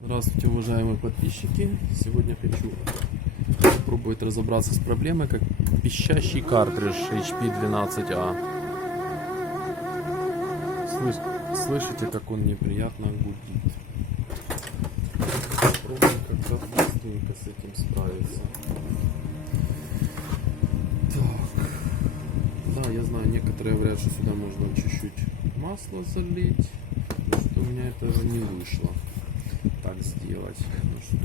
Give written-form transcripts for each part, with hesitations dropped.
Здравствуйте, уважаемые подписчики! Сегодня хочу попробовать разобраться с проблемой, как пищащий картридж HP12A. Слышите, как он неприятно гудит? Попробуем как-то быстренько с этим справиться. Так. Да, я знаю, некоторые говорят, что сюда можно чуть-чуть масла залить, но что у меня этого не вышло так сделать. Ну что,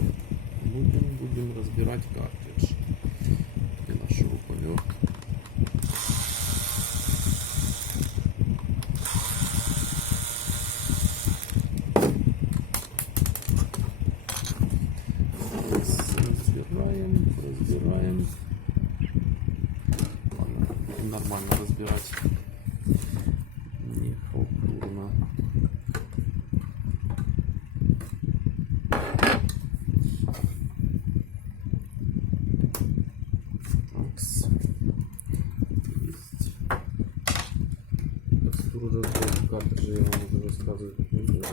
будем разбирать картридж. Где наш шуруповерт? Разбираем. Ладно, нормально разбирать. Не халтурно. Процедуру разбора картриджа я вам уже рассказывать не буду.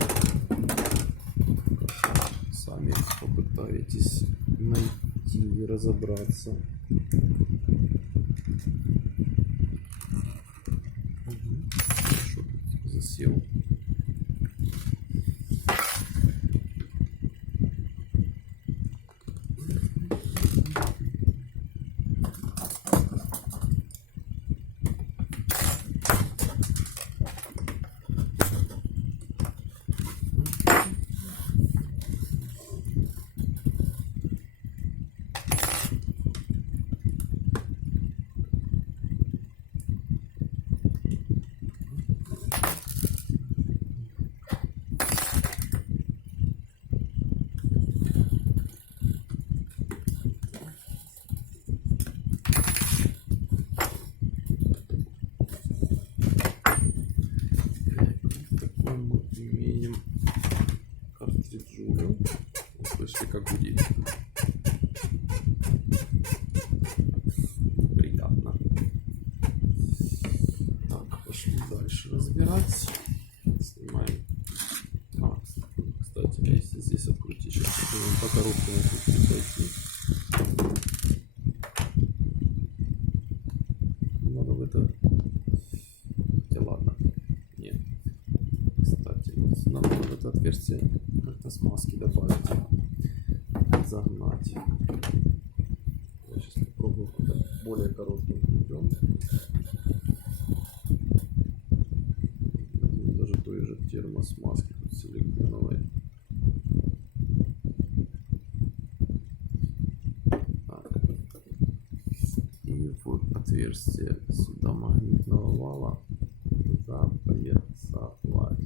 Сами попытаетесь найти и разобраться. Хорошо, засел. Слышите, как гудит. Приятно. Так, пошли дальше разбирать. Снимаем. Кстати, если здесь открутить, сейчас попробуем по коробке пройти. Надо в это... Хотя ладно. Нет. Кстати, надо в это отверстие как-то смазки добавить. Загнать. Я сейчас попробую более коротким путем. Даже той же термосмазки тут силиконовой. Так. И вот отверстие сюда магнитного вала запаясовать.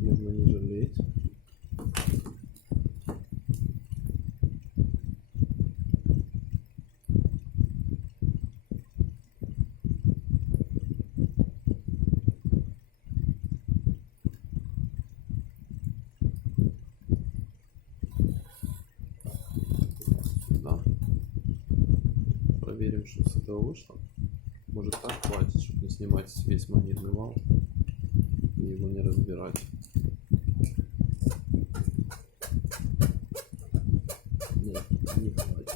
Нужно не жалеть. Сюда. Проверим, что с этого вышло. Может, так хватит, чтобы не снимать весь магнитный вал и его не разбирать. Нет, не хватит.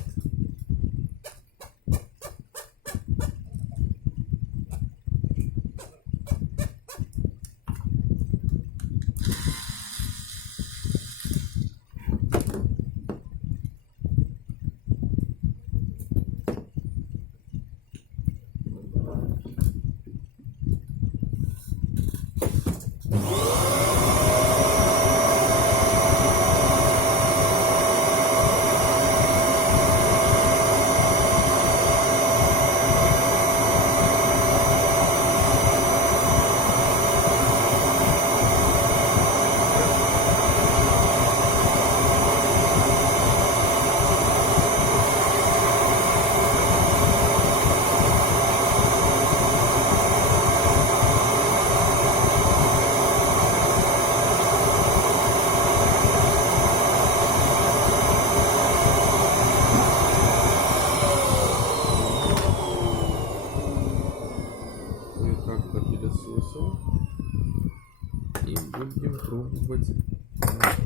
попробовать.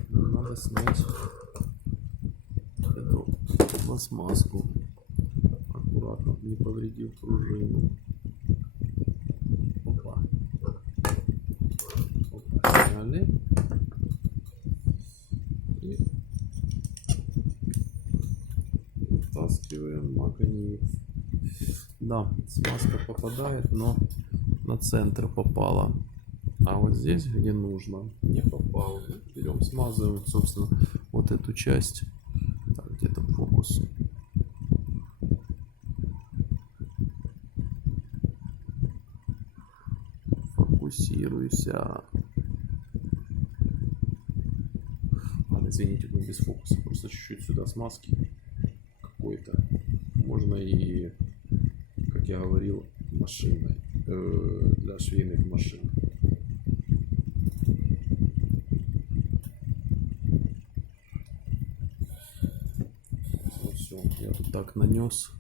Надо снять эту пластмасску, аккуратно, не повредив пружину. Опа. Опа, сняли. И вытаскиваем магнит. Да, смазка попадает, но на центр попала. А вот здесь, где нужно, не попал. Берем, смазываем, собственно, вот эту часть. Так, где-то фокус. Фокусируйся. Ладно, извините, мы без фокуса. Просто чуть-чуть сюда смазки какой-то. Можно и, как я говорил, машиной. Для швейных машин. Все, я тут так нанес.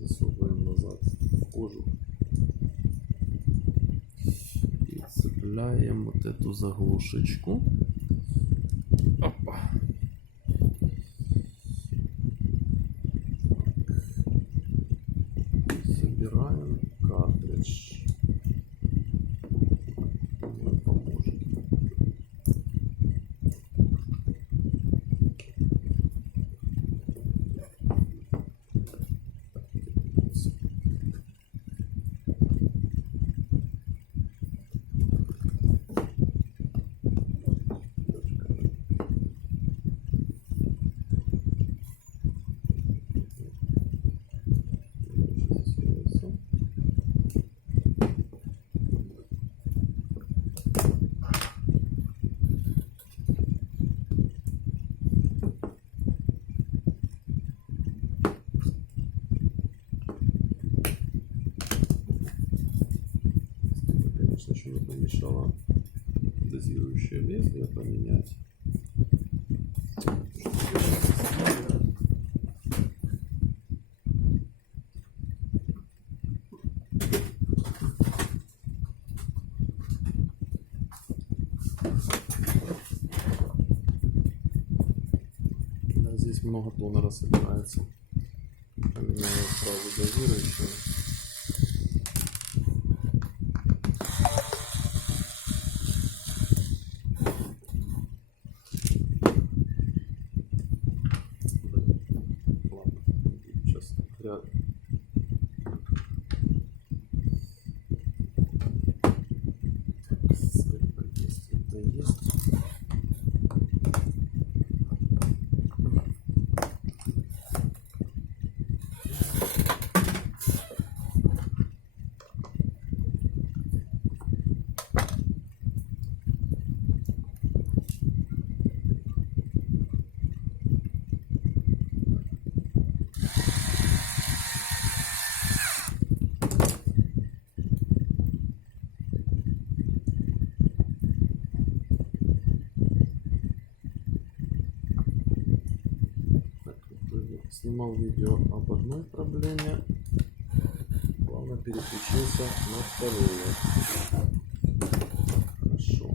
Засовываем назад в кожу. И цепляем вот эту заглушечку. Опа. Собираем картридж. Мой поможет. Еще не помешало дозирующее лезвие поменять. Да, здесь много тонера собирается. Поменяю сразу дозирующее. Снимал видео об одной проблеме, плавно переключился на вторую. Хорошо.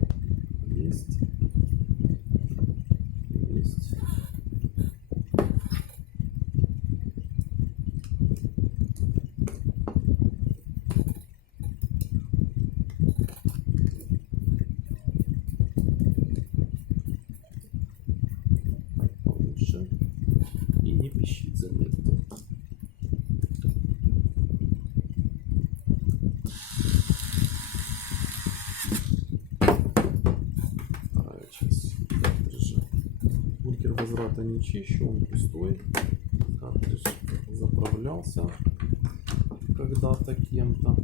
Есть. Есть. Получше. И не пищит, заметьте. Вторая часть картриджа. Бункер возврата не чищу, он пустой. Картридж заправлялся когда-то кем-то.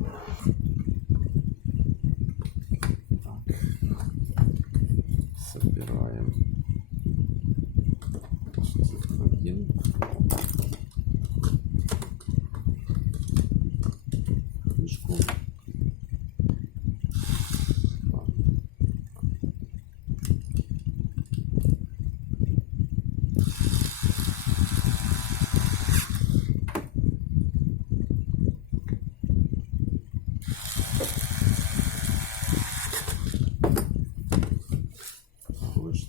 Собираем. Один. Крышку.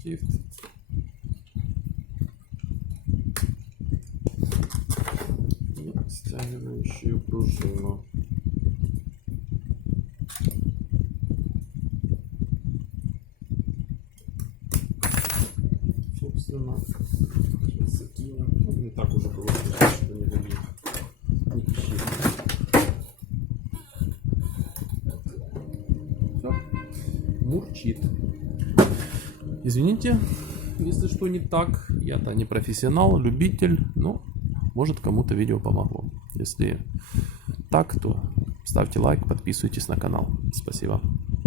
штифт. И стягивающую пружину. Собственно, сейчас закину. Ну, не так уже просто, что не дадим. Не пищит. Все. Мурчит. Извините, если что не так. Я-то не профессионал, любитель. Но может кому-то видео помогло. Если так, то ставьте лайк, подписывайтесь на канал. Спасибо.